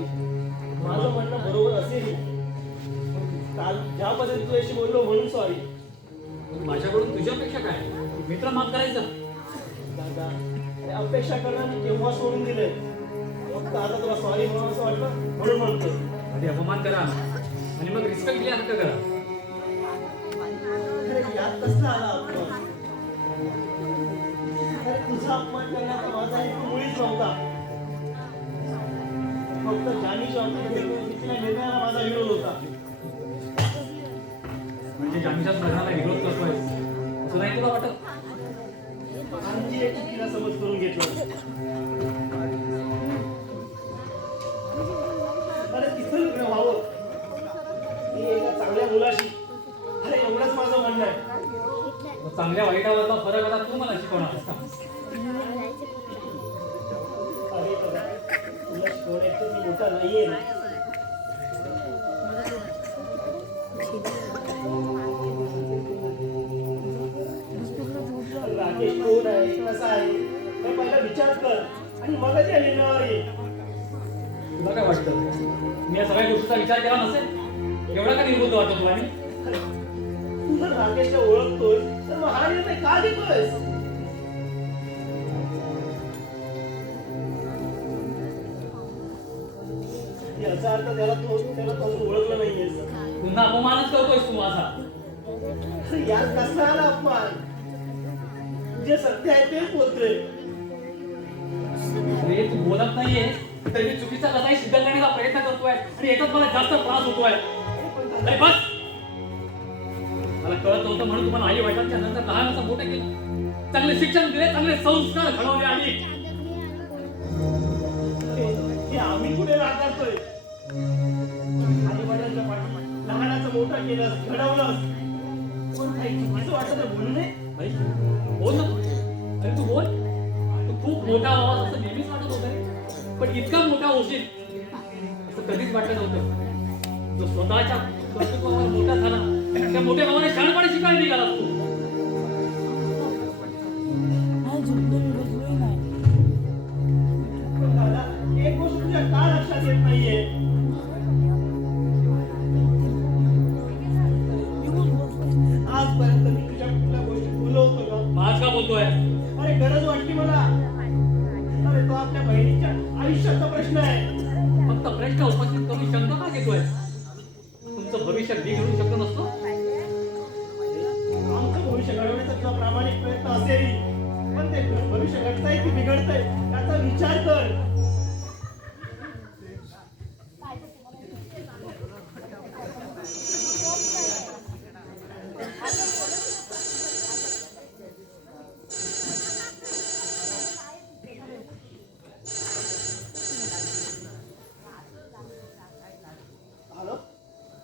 Sorry. माझं म्हणणं बरोबर असेल. काल ज्या पद्धतीने तुझ्याशी बोललो म्हणून सॉरी. माझ्याकडून तुझ्यापेक्षा काय मित्र माफ करायचं. दादा अरे अपेक्षा करणं मी केव्हा सोडून दिलंय. फक्त आता तुला सॉरी म्हणून असं वाटलं म्हणून म्हणतो. आधी अपमान करा आणि मग रिस्पेक्ट दिली हक्क करा. अरे यात कसला आला अपमान. अरे तुझा अपमान करण्याचा माझा हेतू मुळीच नव्हता. फक्त जानीच्या तिच्या निर्णयाला माझा विरोध होता. म्हणजे जामीच्याच लग्नाला विरोध करतोय असं नाही तुला वाटत. आणखी एक चुकीला समज करून घेतला. अरे तिथं लग्न व्हावं मी एका चांगल्या मुलाशी. अरे एवढंच माझं म्हणणं आहे. चांगल्या वाईटावरचा फरक आता तू मला शिकवणार असता. अरे बघा तुला शिकवण्यात तर मी मोठा नाहीये ना. राकेश कोण आहे कसा आहे हे पहिला विचार कर आणि मगच या निर्णयावर ये. तुला काय वाटतं मी या सगळ्या गोष्टीचा विचार केला नसेल एवढा का निर्बुद्ध वाटतो तुला मी. तू जर राकेशला ओळखतोय तर मग हा निर्णय का घेतोयस. याचा अर्थ त्याला तो ओळखलं नाहीयेस. पुन्हा अपमानच करतोयस तू माझा. यात कसला आला अपमान. जे सत्य आहे तेच बोलतोय. अरे तू बोलत नाहीये तरी मी चुकीचा कसाही सिद्ध करण्याचा प्रयत्न करतोय आणि याचाच मला जास्त त्रास होतोय. अरे बस मला कळत नव्हतं म्हणून तुम्हाला आई वाईटांच्या नंतर लहानाचा मोठं केलं. चांगले शिक्षण दिले चांगले संस्कार घडवले आणि हे आम्ही कुठे नाकारतोय. आई वडिलांच्या पाठीमागे लहानाचं मोठं केलं घडवलं. पण काही चुकीचं वाटत बोलू नये. बोल ना. अरे तू बोल. तू खूप मोठा व्हावा असं नेहमीच वाटत होतं पण इतका मोठा होशील असं कधीच वाटत नव्हतं. तो स्वतःच्या कर्तृत्वावर मोठा झाला त्या मोठ्या भावाने शहाणपणे शिकायला निघाला तू. पण दादा एक गोष्ट तुझ्या का लक्षात येत नाहीये. आजपर्यंत मी तुझ्या कुठल्या गोष्टी बोललो होतो का. आज का बोलतोय. अरे गरज वाटली मला. अरे तो आपल्या बहिणीच्या आयुष्याचा प्रश्न आहे. फक्त प्रश्न उपस्थित करून शंका का घेतोय. तुमचं भविष्य मी घडवू शकलो नसतो. आमचं भविष्य घडवण्याचा तुझा प्रामाणिक प्रयत्न असेल पण ते भविष्य घडतंय की बिघडतंय याचा विचार कर.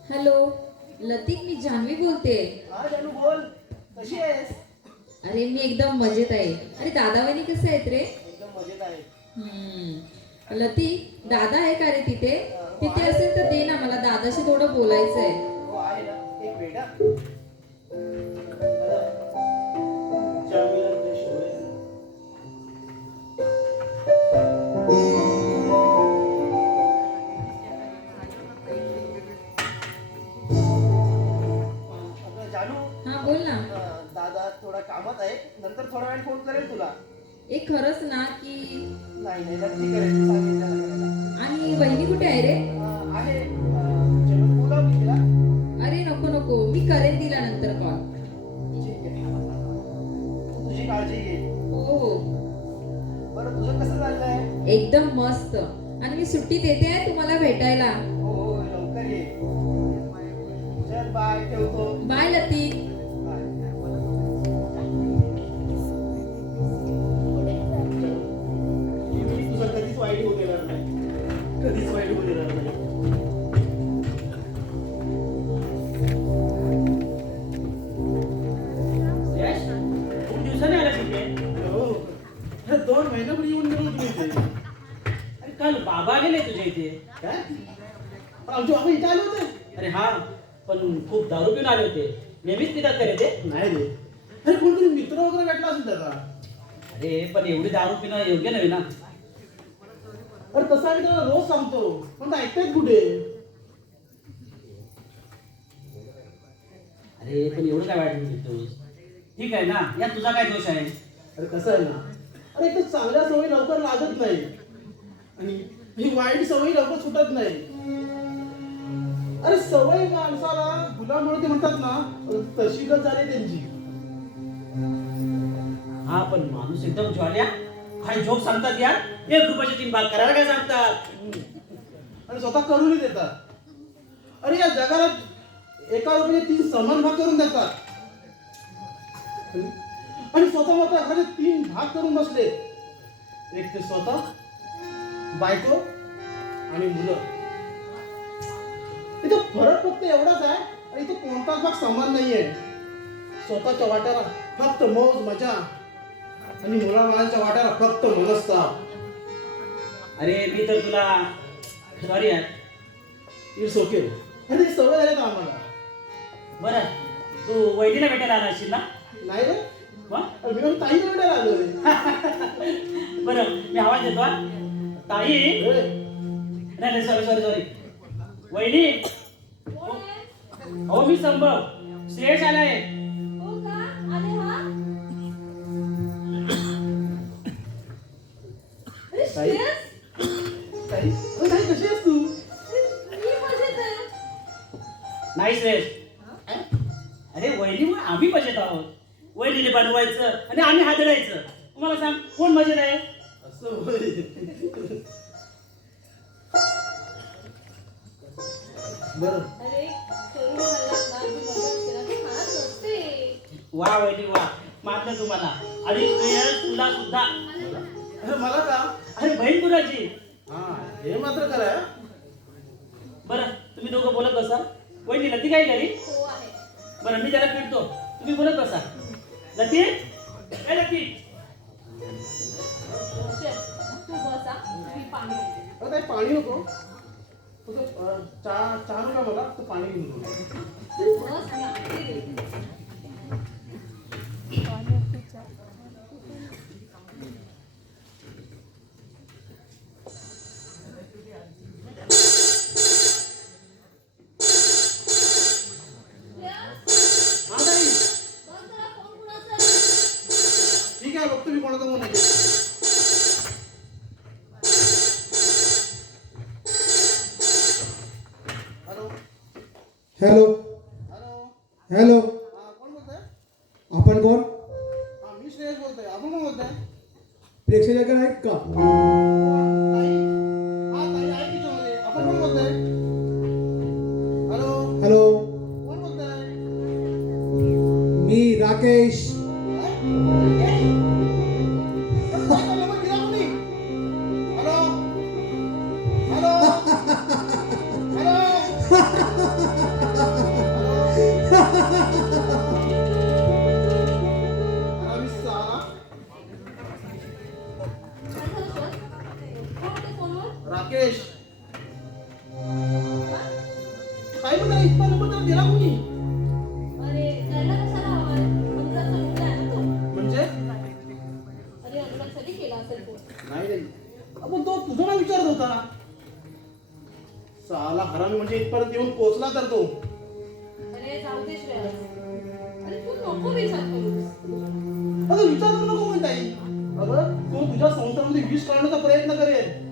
हॅलो लतिक मी जान्हवी बोलते. हा जानू बोल कशी आहेस. अरे मी एकदम मजेत आहे. अरे दादा वहिनी कसे आहेत रे. एकदम मजेत आहे. लतिक दादा आहे का रे तिथे. तिथे असेल तर दे ना मला दादाशी थोडं बोलायचं आहे. हो आहे ना एक मिनिट हा. जान्हवीला तुझ्याशी बोलायचं. जानू हा बोल ना. दादा थोडा कामात आहे नंतर थोडा वेळ फोन करेल तुला. एक खरंच ना की. नाही नाही नक्की करेल सांगितलं. आणि वहिनी कुठे आहे रे. आहे जेवण बोलाव मी तिला. अरे नको नको मी करेन तिला नंतर कॉल. ठीक आहे तुझी काळजी घे. हो हो बरं तुझं कसं चाललंय. एकदम मस्त. आणि मी सुट्टीत येते आहे तुम्हाला भेटायला. हो हो लवकर ये. चल बाय ठेवतो. बाय लतिक. बाय. तुझं कधीच वाईट होऊ देणार नाही. कधीच वाईट होऊ देणार नाही. यश खूप दिवसांनी आला तिथे. हो 2 महिन्यापूर्वी येऊन गेलो तुम्ही इथे. अरे काल बाबा गेले तुझ्या इथे. काय आमचे बाबा इथे आले होते. अरे हा पण खूप दारू पिऊन आले होते. नेहमीच पितात का रे ते. नाही रे. अरे कोणतरी मित्र वगैरे भेटला असेल त्याचा. अरे पण एवढी दारू पिणं योग्य नव्हे ना. अरे तसं आम्ही त्याला रोज सांगतो पण ते ऐकतायत कुठे? अरे पण एवढं काय वाईट घेतोस? ठीक आहे ना, यात तुझा काय दोष आहे? अरे कसं आहे ना, अरे एक तर चांगल्या सवयी लवकर लागत नाही आणि ही वाईट सवयी लवकर सुटत नाही. अरे सवय माणसाला गुलाम ते म्हणतात ना, तशी गत झाली त्यांची. हा पण माणूस एकदम ज्वाल्या काय जोक सांगतात यार. 1 रुपयाचे 3 भाग करायला काय सांगतात? आणि स्वतः करूनही देतात. अरे या जगाला 1 रुपयाचे 3 समान भाग करून देतात आणि स्वतः एखादे 3 भाग करून बसले. एक ते स्वतः, बायको आणि मुलं. इथं फरक फक्त एवढाच आहे आणि इथं कोणताच भाग समान नाहीये. स्वतःच्या वाट्याला फक्त मौज मजा आणि मुलाबाळांच्या वाट्याला फक्त मनस्ताप. अरे मी तर तुला सॉरी यार. It's okay. आणि ती सवय झाली आम्हाला. बरं तू वहिनीला भेटायला आला असशील ना? नाही रे, वा अरे मी म्हणून ताई भेटायला आलोय. बरं मी आवाज देतो हा. ताई. अरे, नाही सॉरी वहिनी. हो मी संभव. श्रेयस आलाय. हो का? आले हा? अरे ताई? श्रेयस, ताई, अरे ताई कशी आहेस तू? मी मजेत आहे. नाही श्रेयस. अरे वहिनी मग आम्ही मजेत आहोत. वहिनीने बनवायचं आणि आम्ही हादरायचं. तुम्हाला सांग कोण मजेत आहे? असं होय. बरं, अरे तरुण झालास ना, जी मजा असते ना, ती खाण्यात नसते. वा वहिनी वा. मानलं तुम्हाला. आणि श्रेयस तुला सुद्धा. अरे मला का? अरे बहीण कुणाची? हा, हे मात्र खरं आहे. बरं तुम्ही दोघं बोलत बसा. वहिनी लती काय घरी? हो आहे. बरं मी त्याला फिरतो. तुम्ही बोलत बसा. लती काय लती? श्रेयस, तू बस हा, मी पाणी आणते. अरे ताई पाणी नको. तुझं चहा नका मला, तू पाणी घेऊन ये. तू बस, मी आणते रे. हा ताई, बघ जरा फोन कुणाचा आहे. ठीक आहे बघतो मी कोणाचा फोन आहे. Hello hello hello. हॅलो हा कोण बोलतंय? आपण कोण? हा मी श्रेयस बोलतोय. आपण कोण बोलताय? प्रेक्षक आहेत का? ताई, हा ताई आहे किचनमध्ये. आपण कोण बोलताय? हॅलो हॅलो कोण बोलताय? मी राकेश. काय झालं श्रेयस? कोण होते फोनवर? राकेश काय म्हणता इतका नंबर त्याला दिला कोणी? अरे त्याला कशाला हवाय? अनुरागचा मुलगा आहे ना तो. म्हणजे अरे अनुरागसाठी केला असेल फोन. नाही रे, आपण तो तुझं नाव विचारत होता. साला हरामी म्हणजे इथपर्यंत येऊन पोहोचला तर तो. अरे जाऊ दे श्रेयस. अरे तू नको विचार करूस. अगं विचार करू नको म्हणताई. अगं तो तुझ्या संसारामध्ये विष काढण्याचा प्रयत्न करेल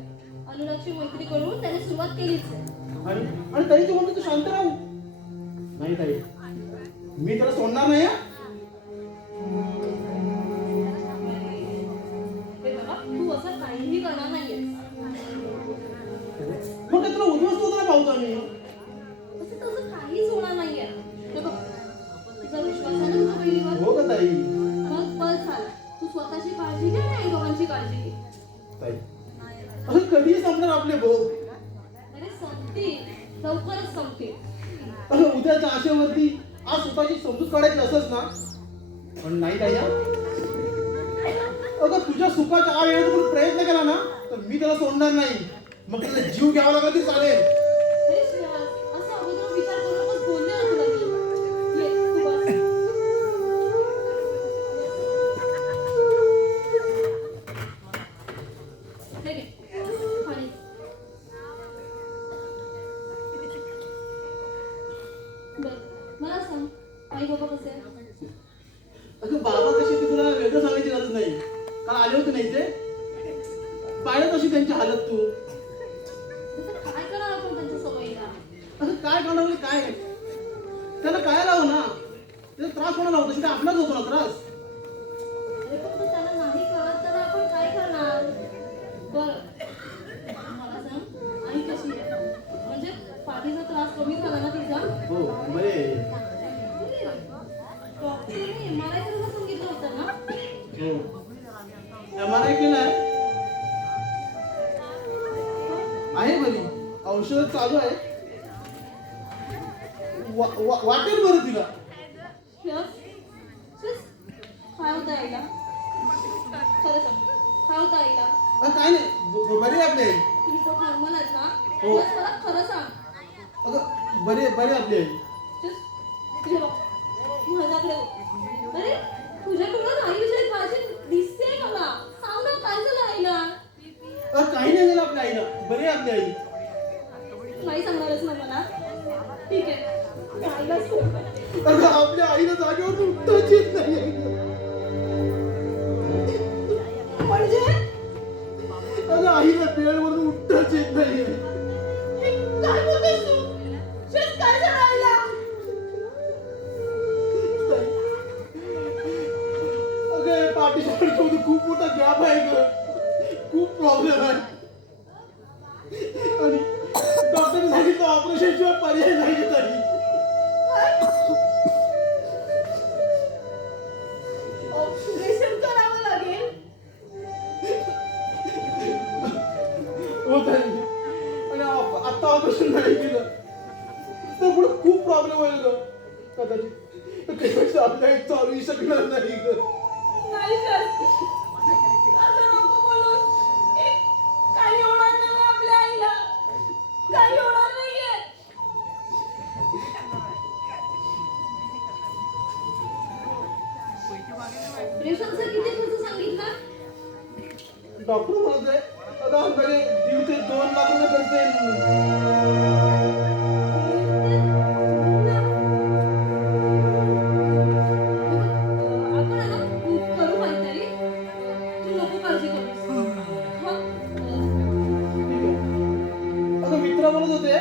अनुरागची मैत्री करून त्याने सुरुवात केलीच आहे. आणि आणि तरी तू म्हणतो तू शांत राहू. नाही ताई, मी त्याला सोडणार नाही हा. हे बाबा, तू असं काहीही करणार नाहीयेस. मग काय तुला उद्ध्वस्त होताना पाहतो आम्ही. तसं तसं काहीच होणार नाहीये. हे बघ, तुझा विश्वास आहे ना तुझ्या बहिणीवर? हो का ताई? मग बस झालं. तू स्वतःची काळजी घे आणि आई बाबांची काळजी घे. ताई अगं कधी संपणार आपले भोग? अरे संपतील, लवकरच संपतील. अगं उद्याच्या आशेवरती आज स्वतःची समजूत काढायची असच ना. पण नाही ताई हा. अगं तुझ्या सुखाच्या आड येण्याचा कोणी प्रयत्न केला ना तर मी त्याला सोडणार नाही. मग त्याला जीव घ्यावा लागला तरी चालेल. अरे श्रेयस, असं अगोदर विचार करू नकोस. बोलले ना तुला मी. ये, तू बस. हे घे, पाणी. आई बाबा कसे आहेत? अगं बाबा कशी ती तुला वेगळं सांगायची गरज नाही. काल आले होते नाही ते पाहिलं कशी त्यांची हालत तू. आता काय करणार आपण त्यांच्या सवयीला? असं काय करणार म्हणजे काय त्याला काय लावू ना त्याचा त्रास कोणाला होतो ते आपलाच होतो ना त्रास. अरे फक्त त्याला नाही कळत तर आपण काय करणार? बरं मला सांग आई कशी आहे? म्हणजे पाठीचा त्रास कमी झाला ना तिचा? हो बरे डॉक्टरने MRI करायला सांगितलं होतं ना? हो MRI केलाय आहे बरी औषध चालू आहे वाटेल बरं तिला. काय होतं आईला? खरं सांग काय होतं आईला? काय नाही बरी आपली आई. रिपोर्ट नॉर्मल आहेत ना? हो. बस मला खरं सांग. अगं बरी आपली आई. तुझ्या बघ माझ्याकडे बघ. अरे तुझ्याकडून आईविषयी काळजी दिसते मला. सांग ना काय झालं आईला? काही नाही झालं आपल्या आईला बरी आपली आई. नाही सांगणारच ना मला? ठीक आहे मी आईलाच फोन करते. अगं आपल्या आईला जागेवर उठताच येत नाही. म्हणजे अगं आईला बेडवरून उठताच येत नाही. काय बोलतेस तू? शेत काय झालं आईला? अगं पाठीच्या मध्ये खूप मोठा गॅप आहे ग. खूप प्रॉब्लेम आहे आणि डॉक्टरने सांगितलं ऑपरेशन शिवाय पर्याय नाही तरी. ऑपरेशन करावं लागेल. होत आहे आणि आता ऑपरेशन नाही केलं तर पुढे खूप प्रॉब्लेम होईल ग. कदाचित आपल्या आई चालू शकणार नाही ग. नाही सर असं नको बोलून. काही होणार नाही आपल्या आईला. काही होणार नाहीये. ऑपरेशनचा किती खर्च सांगितला? डॉक्टर म्हणतोय आता अंदाजे 1.5 ते 2 लाख रुपये खर्च येईल. आपण आहे ना करू काहीतरी. तू नको काळजी करूस. हं? ठीक आहे. आता मित्र म्हणत होते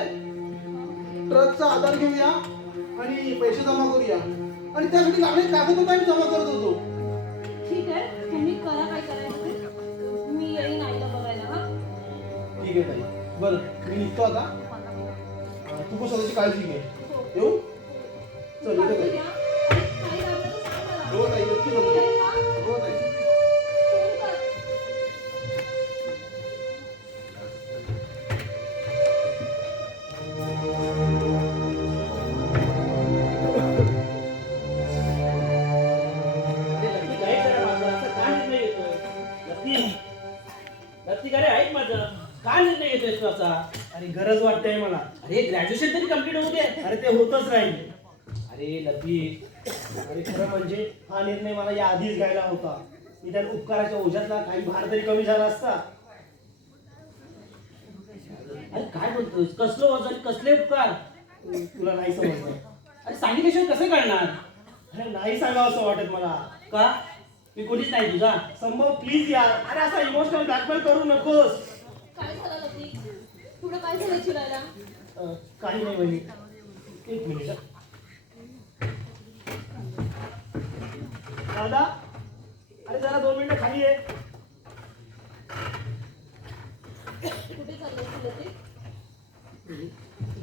ट्रकचा आधार घेऊया आणि पैसे जमा करूया आणि त्यासाठी लागणारे कागदपत्र आम्ही जमा करत होतो. ठीक आहे तुम्ही करा काय करायचं ते. मी येईन आईला बघायला. हा ठीक आहे ताई. बरं मी निघतो आता. तू पण स्वतःची काळजी घे. येऊ चल येतो काळजी ताई. घ्या. आणि काही लागलं तर सांग मला. हो ताई नक्की मी जमतो. येईन हा. हो ताई. फोन कर. लक्की काय करा माझा असं का निर्णय घेतोय? लक्की का रे ऐक माझं का निर्णय घेतोय तू असा? आणि गरज वाटते मला. अरे ग्रॅज्युएशन तरी कम्प्लीट होऊ दे. अरे ते होतच राहील. अरे लकी अरे खरं म्हणजे हा निर्णय मला या आधीच घ्यायला होता. निदान उपकाराच्या ओझ्यातला काही भार तरी कमी झाला असता. अरे काय बोलतोस कसलं वजन कसले उपकार? तुला नाही समजलं. अरे सांगितल्याशिवाय कसं कळणार? अरे नाही सांगावं असं वाटत मला. का मी कोणीच नाही तुझा. संभव प्लीज यार. अरे असा इमोशनल ब्लॅकमेल करू नकोस. काय झालं लकी? पुढं काय झालं चिरायला? काही नाही बहिणी. एक मिनिट हं. दादा अरे जरा 2 मिनिटं खाली ये. कुठे चाललायस तू लकी?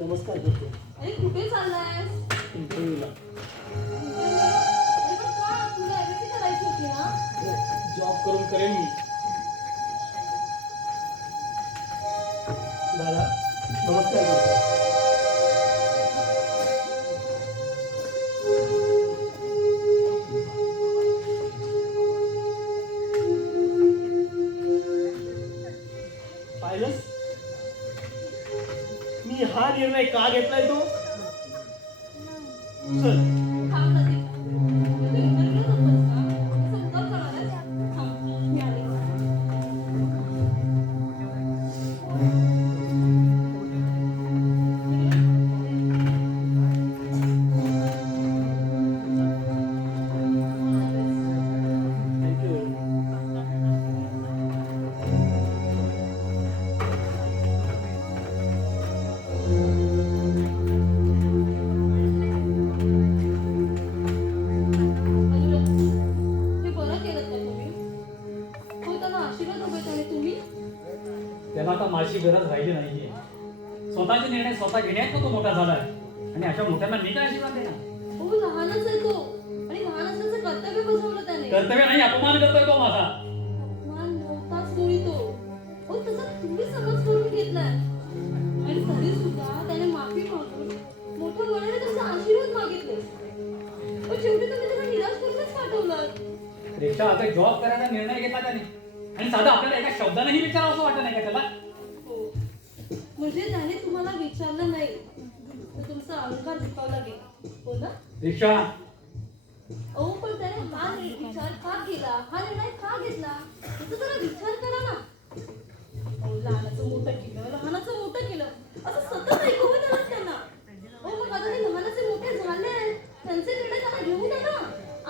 नमस्कार करतो. अरे कुठे चाललायस? इंटरव्ह्यूला. अरे पण का? तुला एमएससी करायची होती ना? जॉब करून करेन मी. दादा नमस्कार करतो. पाहिलंस मी हा निर्णय का घेतलाय तो? चल थांब लकी. तू इंटरव्ह्यू होतोस का? असं उगाच करणार आहेस? थांब, मी आले. गरज राहिली नाहीये. स्वतःचे निर्णय स्वतः घेण्यात तो मोठा झालाय आणि अशा मोठ्यांना मी काय आशीर्वाद देणार? हो लहानच आहे तो आणि लहान असल्याचं कर्तव्य बजावलं त्याने. कर्तव्य नाही, अपमान करतोय तो माझा. अपमान नव्हताच मुळी तो. हो तसा तुम्ही समज करून घेतलाय आणि तरी सुद्धा त्याने माफी मागून मोठ्या मनाने तुमचा आशीर्वाद मागितले. पण शेवटी तुम्ही त्याला निराश करूनच पाठवलं. रेक्षा आता जॉब करायचा निर्णय घेतला त्याने आणि साधा आपल्याला एका शब्दानेही विचारावं असं वाटत नाही का त्याला? हो म्हणजे त्याने तुम्हाला विचारलं नाही तर तुमचा अहंकार दुखावला गेला हो ना? रेक्षा, अहो पण त्याने हा विचार का केला, हा निर्णय का घेतला त्याचा जरा विचार करा ना. अहो लहानाचं मोठं केलं, लहानाचं मोठं केलं असं सतत ऐकवत आलात त्यांना. अहो मग आता ते लहानाचे मोठे झाले, त्यांचे निर्णय त्यांना घेऊ द्या ना.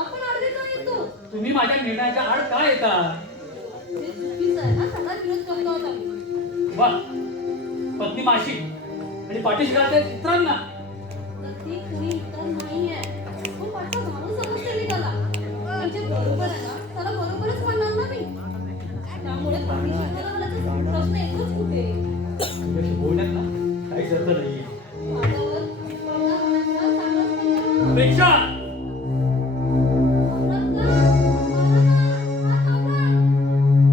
आपण आडवे का येतो? तुम्ही माझ्या निर्णयाच्या आड का येता? हे चुकीचं आहे ना, त्याला विरोध करतो आम्ही. वा, पत्नी माशी आणि पाठीशी घालते इतरांना. तर ती खरी इतर नाहीये. हो पाठचा भाऊ समजते मी त्याला. म्हणजे बरोबर आहे ना, त्याला बरोबरच म्हणणार ना मी. त्यामुळे पाठीशी घालायचा प्रश्न येतोच कुठे? तुझ्याशी बोलण्यात ना काहीच अर्थ नाहीये. माझ्यावर परिणाम होण्याचा चांगलाच परिणाम. रेक्षा,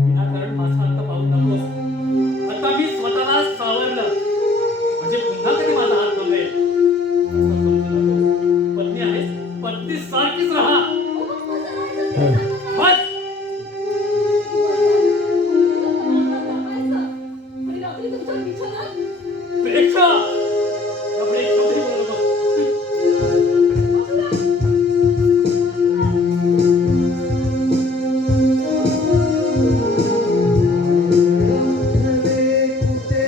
विनाकारण माझा अंत पाहू नकोस. आता मी स्वतःला सावरलं म्हणजे पुन्हा कधी माझा हात थांबेल असं समजू नकोस. पत्नी आहेस, पत्नी सारखीच राहा. बस. आणि रात्री तुमच्या बिछान्यात रेक्षा, आपण एक शब्दही बोलू नकोस. कुठे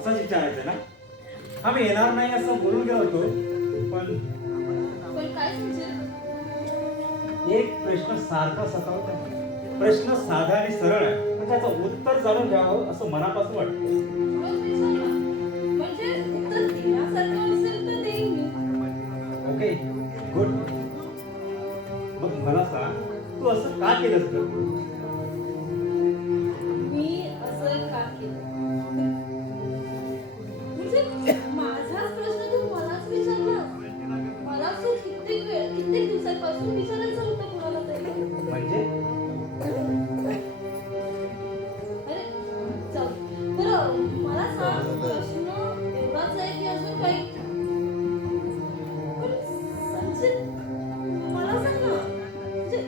असंच विचारायचं ना? आम्ही येणार नाही असं बोलून गेलो होतो, पण पण काय समजेल? एक प्रश्न सारखा सतावत आहे. प्रश्न साधा आणि सरळ आहे, पण त्याचं उत्तर जाणून घ्यावं असं मनापासून वाटतं. मग विचार ना. म्हणजे उत्तर देण्यासारखं असेल तर देईन मी. Okay, good. मग मला सांग, तू असं का केलंस ग? मी असं का केलं? म्हणजे माझाच प्रश्न तू मलाच विचारला. मला तू कित्येक दिवसांपासून विचारायचं होतं कोणाला तरी. म्हणजे अरे जाऊ. बरं मला सांग, प्रश्न एवढाच आहे की अजून काही? पण संचित, मला सांग ना, म्हणजे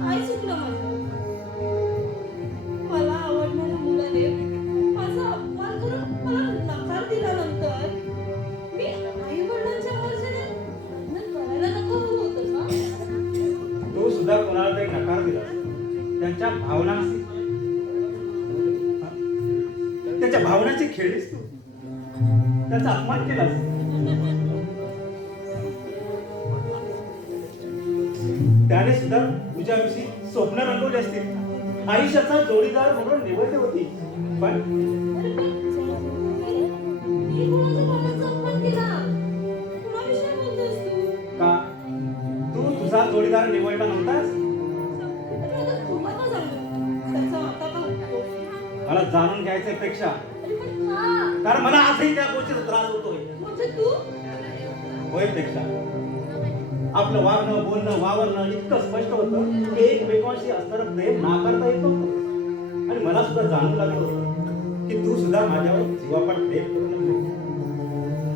काय चुकलं माझं? मला आवडणाऱ्या मुलाने माझा अपमान करून मला नकार दिल्यानंतर मी आई वडिलांच्या मर्जीने लग्न करायला नको हवं होतं का? तू सुद्धा कोणाला तरी नकार दिलास, त्यांच्या भावनाची खेळलीस तू, त्याचा अपमान केलास. त्याने सुद्धा तुझ्याविषयी स्वप्न रंगवली असतील, आयुष्याचा जोडीदार म्हणून निवडली होती, पण अरे पण मी कोणाच्या भावनांचा अपमान केला? कोणाविषयी बोलतोयस तू? का तू तुझा जोडीदार निवडला नव्हतास? अरे आता तुला का सांगू? त्याचा आता का उपयोग? मला जाणून घ्यायच्या पेक्षा, अरे पण का? कारण मला आजही त्या गोष्टीचा त्रास होतोय. म्हणजे तू? होय पेक्षा आपलं वागणं, बोलणं, वावरणं इतकं स्पष्ट होतं की एकमेकांशी असणारं प्रेम नाकारता येत नव्हतं. आणि मला सुद्धा जाणून लागलं होतं की तू सुद्धा माझ्यावर जीवापाड प्रेम करू नको,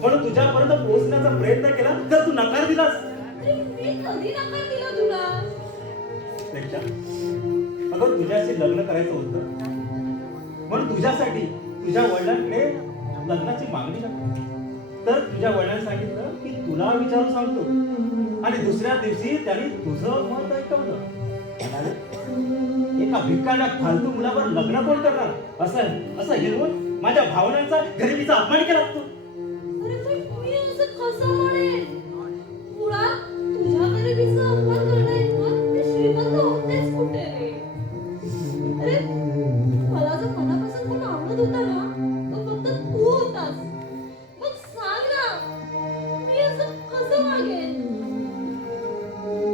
म्हणून तुझ्यापर्यंत पोहोचण्याचा प्रयत्न केला तर तू नकार दिलास. अरे मी कधी नकार दिला तुला? पेक्षा अगं तुझ्याशी लग्न करायचं होतं, म्हणून तुझ्यासाठी तुझ्या वडिलांकडे लग्नाची मागणी टाकली. तर तुझ्या वडिलांनी सांगितलं की तुला विचारून सांगतो, आणि दुसऱ्या दिवशी त्यांनी तुझं मत ऐकवलं. म्हणाले, एका भिकारल्या फालतू मुलावर लग्न कोण करणार? असं हिरवून माझ्या भावनांचा गरिबीचा अपमान केला तू. अरे पण मी असं कसं म्हणेन? मुळात तुझ्या गरिबीचा अपमान करण्याइतपत मी श्रीमंत होतेच कुठे रे? अरे मला जर मनापासून कोण आवडत होता ना, तो फक्त तू होतास. मग सांग ना, मी असं कसं मागेन?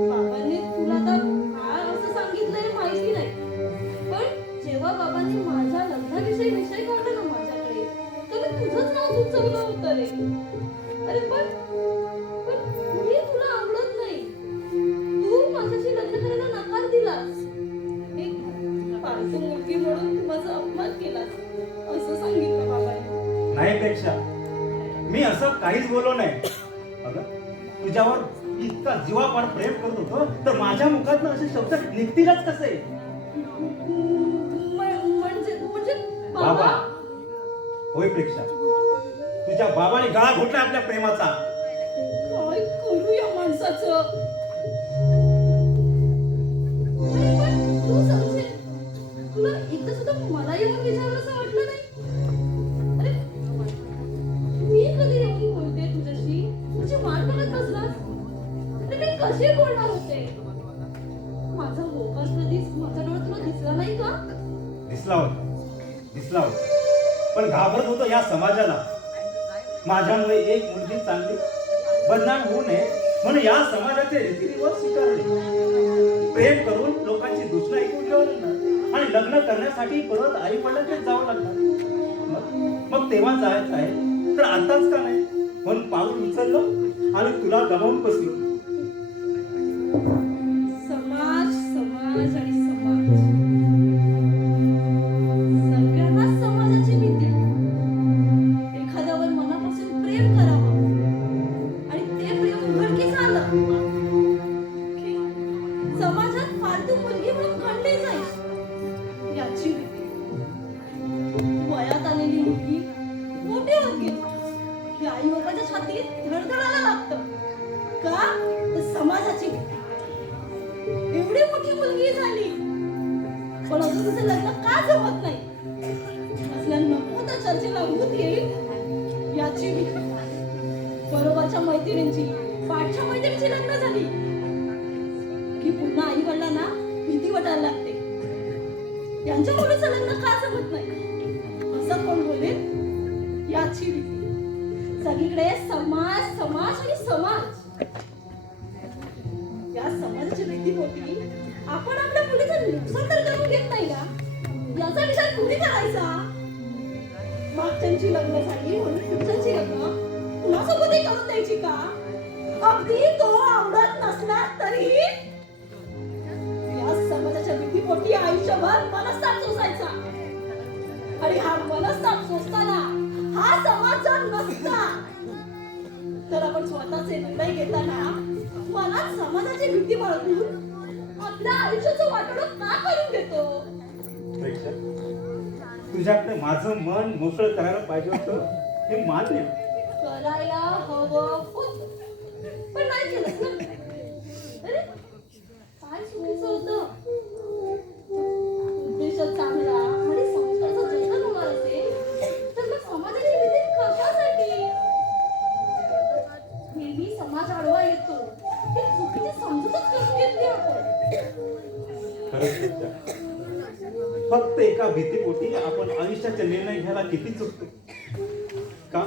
बाबांनी तुला तर काय असं सांगितलंय माहिती नाही, पण जेव्हा बाबांनी माझ्या लग्नाविषयी विषय काढला ना माझ्याकडे, तर मी तुझंच नाव सुचवलं होतं रे. अरे पण मी तुला आवडत नाही. तू माझ्याशी लग्न करायला नकार दिलास. एक फालतू मुलगी म्हणून तू माझा अपमान केलास असं सांगितलं बाबांनी. नाही पेक्षा मी असं काहीच बोललो नाही. अगं तुझ्यावर इतका जीवापाड प्रेम करत होतो, तर माझ्या मुखातनं असे शब्द निघतीलच कसे? म्हणजे बाबा. बाबा? होय प्रेक्षा, तुझ्या बाबाने गळा घोटला आपल्या प्रेमाचा. काय करू या माणसाचं? अरे पण तू समजेल, तुला एकदा सुद्धा मला येऊन विचारायला वाटलं नाही? अरे मी कधी येऊन बोलते तुझ्याशी, तुझी मान करत बसलास? अरे मी कशी बोलणार होते? माझा होकार कधीच माझ्या डोळ्यात तुला दिसला नाही का? दिसला होता, पण घाबरत होतो या समाजाला. माझ्यामुळे एक मुलगी चांगली बदनाम होऊ नये म्हणून या समाजाचे रीतिरिवाज स्वीकारले. प्रेम करून लोकांची दूषणं ऐकून घ्यावं लागणार, आणि लग्न करण्यासाठी परत आई वडिलांकडे जावं लागणार. मग तेव्हा जायचं आहे तर आताच का नाही? म्हणून पाऊल उचललं आणि तुला गमावून बसलो. समाज आणि समाज, सगळ्यांनाच समाजाची भीती. एखाद्यावर मनापासून प्रेम करावं आणि ते प्रेम उघडकीस आलं की समाजात फालतू मुलगी म्हणून खणली जाईल याची भीती. वयात आलेली मुलगी मोठी होत गेली की आई बाबाच्या छातीत धडधडायला लागतं. का? तर समाजाची भीती. एवढी मोठी मुलगी झाली, पण अजून तिचं लग्न का जमत नाही? असल्या नको त्याच्या समाजाची लंगूत येईल याची भीती. बरोबरच्या मैत्रिणींची पाठच्या मैत्रिणीची लग्न झाली की पुन्हा आई वडिलांना भीती वाटायला लागते. यांच्या मुलीचं लग्न का जमत नाही असं कोण बोलेल याची भीती. सगळीकडे समाज समाज आणि समाज. या समाजाची भीतीपोटी आपण आपल्या मुलीचं नुकसान तर करून घेत नाही ना याचा विचार कुणी करायचा. मागच्यांची लग्न झाली म्हणून पुढच्यांची लग्न कुणासोबतही करून द्यायची का. अगदी तो आवडत नसला तरी या समाजाच्या भीतीपोटी आयुष्यभर मनस्ताप सोसायचा. आणि हा मनस्ताप सोसताना हा समाज जर नसता तर आपण स्वतःचे निर्णय घेताना मनात समाजाची भीती बाळगून आपल्या आयुष्याचं वाटोळं का करून घेतो. प्रेक्षा, तुझ्याकडे माझं मन मोकळं करायला पाहिजे होतं हे मान्य. करायला हवं होतं पण नाही केलंस ना. अरे काय चुकीचं होतं. उद्देश चांगला आणि संस्काराचं जतन होणार असेल तर मग समाजाची भीती कशासाठी. नेहमी समाज आडवा येतो ही चुकीची समजूतच करून घेतली आपण. खरंच प्रेक्षा, फक्त एका भीतीपोटी आपण आयुष्याचे निर्णय घ्यायला किती चुकतो. का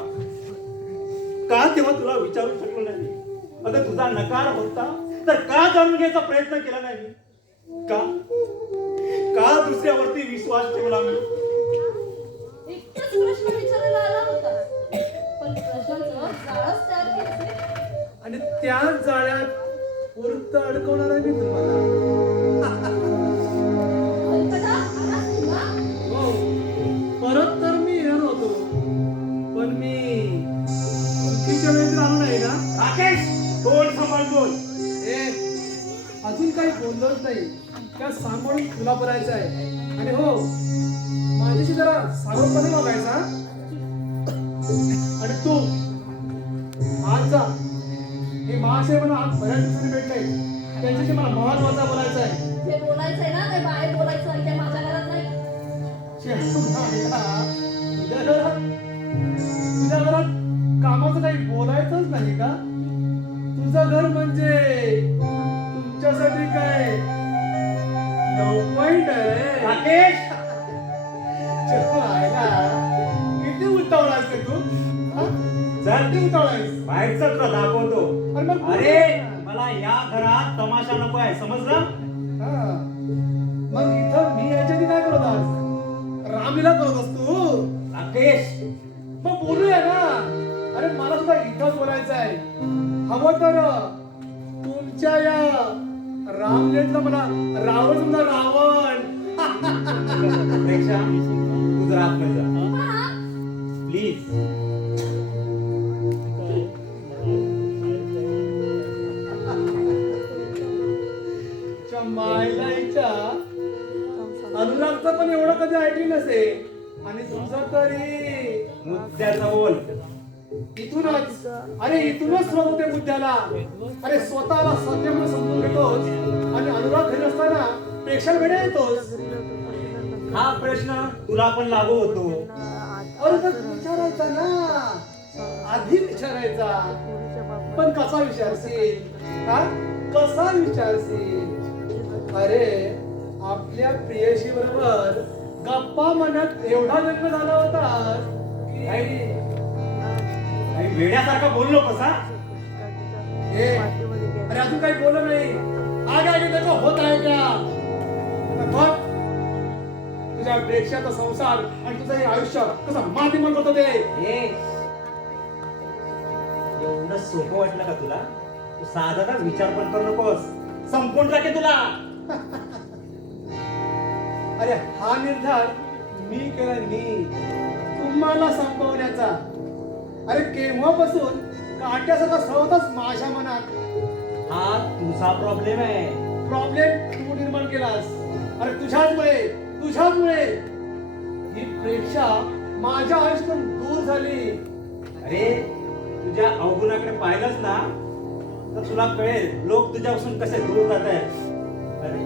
का तेव्हा तुला विचारू शकलो नाही. अगं तुझा नकार होता तर का जाणून घ्यायचा प्रयत्न केला नाही. का का दुसऱ्यावरती विश्वास ठेवला मी. एकच प्रश्न विचारायला आला होता पण प्रश्नांचं जाळच तयार केलं. आणि त्याच जाळ्यात पुरत अडकवणार आहे मी तुम्हाला. कल्पना आलास तू ना? हो, परत तर मी येणार होतो पण मी चुकीच्या वेळेत आलो नाही ना. राकेश, तोंड सांभाळ बोल. ए, अजून काही बोललोच नाही. त्या सांभाळून तुला बोलायचं आहे. आणि हो, माझ्याशी जरा सावधपणे वागायचा. आणि तू आज जा. हे महाशय मला आज बऱ्याच दिवसांनी भेटले. त्यांच्याशी मला महत्वाचा बोलायचं आहे. जे बोलायचंय ना ते बाहेर बोलायचं आहे, ते माझ्या घरात नाही. तुझ्या घरात कामाचं काही बोलायचंच नाही का. तुझं घर म्हणजे तुमच्यासाठी काय लव पॉइंट आहे. राकेश, किती उतावळा आहेस का तू. चल किती उतावळा आहेस. बाहेरचं तुला दाखवतो. अरे मग अरे मला या घरात तमाशा नको आहे, समजलं. हा. मग इथं मी याच्याने काय करत आज रामलीला करत असतो. राकेश, मग बोलूया ना. अरे मला सुद्धा इथंच बोलायचं आहे. हवं तर तुमच्या या रामलेटला मला रावण समजा रावण. प्रेक्षा, तू जरा आतमध्ये जा हा? प्लीज. मायलाईच्या अनुरागचं पण एवढं कधी ऐकली नसेल. आणि तुझं तरी मुद्द्याचा बोल. इथूनच, अरे इथूनच सुरुवात होते मुद्द्याला. अरे स्वतःला सत्य म्हणून समजून घेतोस आणि अनुराग घरी असताना प्रेक्षक भेटे येतोस. हा प्रश्न तुला पण लागू होतो. अरे तर विचारायचा ना, आधी विचारायचा. पण कसा विचारशील. हा, कसा विचारशील. अरे आपल्या प्रियशी बरोबर गप्पा म्हणत एवढा जन्म झाला होता की काही वेड्यासारखा बोललो कसा. हे, अरे अजून काही बोललं नाही. आगे आगे देखो होत आहे का. बघ तुझ्या प्रेक्षाचा संसार आणि तुझं हे आयुष्य कसं मातीमोल होतं ते. ए, एवढं सोपं वाटलं का तुला. तू साधा विचार पण करू नकोस, संपून टाके तुला. अरे हा निर्धार मी केला. मी तुम्हाला संपवण्याचा. अरे केव्हापासून काट्यासारखा सवतच माझ्या मनात. हा तुझा प्रॉब्लेम आहे. प्रॉब्लेम तू निर्माण केलास. अरे तुझ्याचमुळे ही प्रेक्षा माझ्या आयुष्यातून दूर झाली. अरे तुझ्या अवगुणाकडे पाहिलंच ना तर तुला कळेल लोक तुझ्यापासून कसे दूर जात आहेत. अरे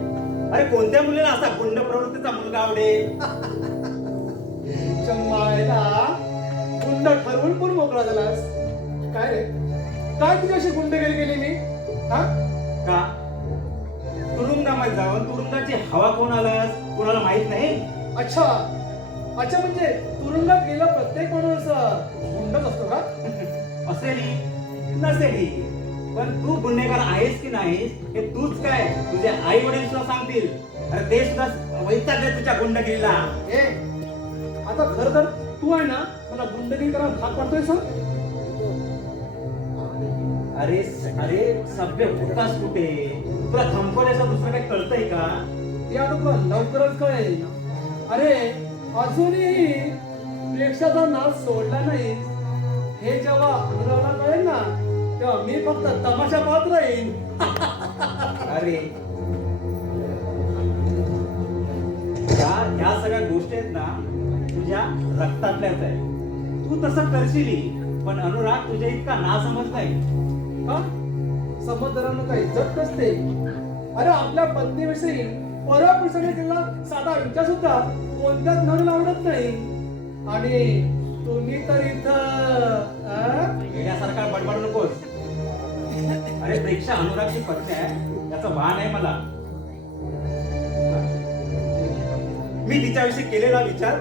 अरे कोणत्या मुलीला असा गुंड प्रवृत्तीचा मुलगा आवडेल. चंबाळेला गुंड ठरवून पण मोकळा झालास. काय रे, काय तुझ्याशी गुंडगिरी केली मी? हा? का तुरुंगामध्ये जाऊन तुरुंगाची हवा कोणालास कोणाला माहित नाही. अच्छा अच्छा, म्हणजे तुरुंगात गेला प्रत्येक माणूस गुंडच असतो का? असेलही नसेलही, पण तू गुन्हेगार आहेस की नाहीस हे तूच काय तुझे आई वडील सुद्धा सांगतील. अरे ते सुद्धा वैतागले तुझ्या गुंडगिरीला. ए, आता खरं तर तू आहे ना मला गुंडगिरी करायला भाग पडतोय सर. अरे अरे सभ्य होतास कुठे? तुला थंपवल्याचं दुसरं काही कळतंय का? ते आता तुला लवकरच कळेल. अरे अजूनही प्रेक्षाचा नाच सोडला नाही हे जेव्हा अनुराला कळेल ना तेव्हा मी फक्त तमाशा पाहत राहीन. अरे ह्या सगळ्या गोष्टी आहेत ना तुझ्या रक्तातल्याच आहे. तू तसं करशील, पण अनुराग तुझ्या इतका नासमज नाही. का समजदारांना काही इज्जत नसते? अरे आपल्या पत्नीविषयी परपुरुषाने केलेला साधा विचार सुद्धा कोणत्याच नवऱ्याला आवडत नाही. आणि तुम्ही तर इथं येण्यासारखा बडबडू नकोस. अरे प्रेक्षा अनुरागची पत्नी आहे त्याचा भान आहे मला. मी तिच्याविषयी केलेला विचार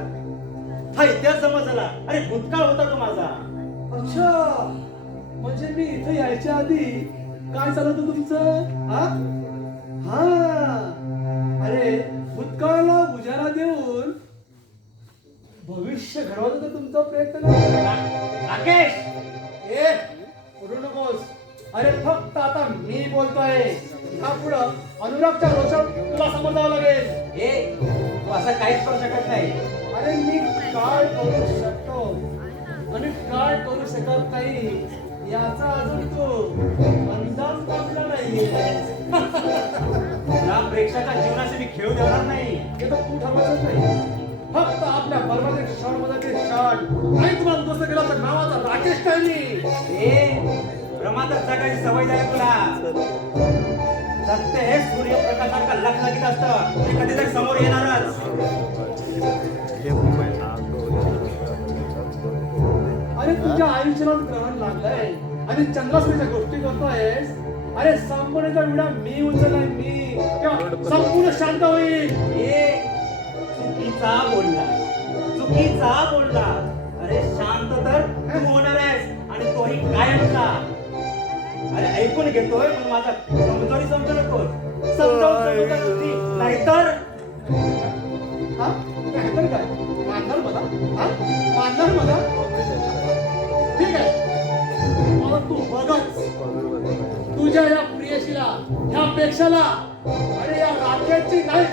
हा इतिहास जमा झाला. अरे भूतकाळ होता तो माझा. अच्छा, म्हणजे मी इथे यायच्या आधी काय चालत होतं तुमचं? हा हा, अरे भूतकाळाला उजाळा देऊन भविष्य घडवायचा तर तुमचा प्रयत्न नाही. राकेश, ए, उडू नकोस. अरे फक्त आता मी बोलतोय. यापुढं अनुरागच्या रोषात तुला समजावं लागेल. ए तू असं काहीच करू शकत नाही. अरे मी काय करू शकतो आणि काय करू शकत नाही याचा अजून तू अंदाज टाकला नाही. या प्रेक्षकाच्या जीवनाशी मी खेळू देणार नाही. हे तर तू ठरवायचंच नाही. फक्त आपल्या बर्बादी क्षणमध्ये क्षण आणि तुम्हाला दोस्त केला तर नावाचा राकेश टायनी. ए रमातच जगायची सवय झाली तुला. सत्य हे सूर्यप्रकाशासारखं लखलखीत असतं. ते कधीतरी समोर येणारच. अरे तुझ्या आयुष्याला ग्रहण लागलंय आणि चंद्रासुरीच्या गोष्टी करतोयस. अरे संपूर्णचा विडा मी उचललाय मी. तेव्हा संपूर्ण शांत होईल. ए चुकीचा बोलला, चुकीचा बोलला. अरे शांत तर तू होणार आहेस आणि तोही कायमचा. अरे ऐकून घेतोय पण माझा कमजोरी समजू नकोस. समजावून नाहीतर हा नाहीतर काय मारणार मला? हा मारणार मला? ठीक आहे, मला तू बघच. तुझ्या या प्रियशीला, ह्या पेक्षाला आणि या राकेशची नाही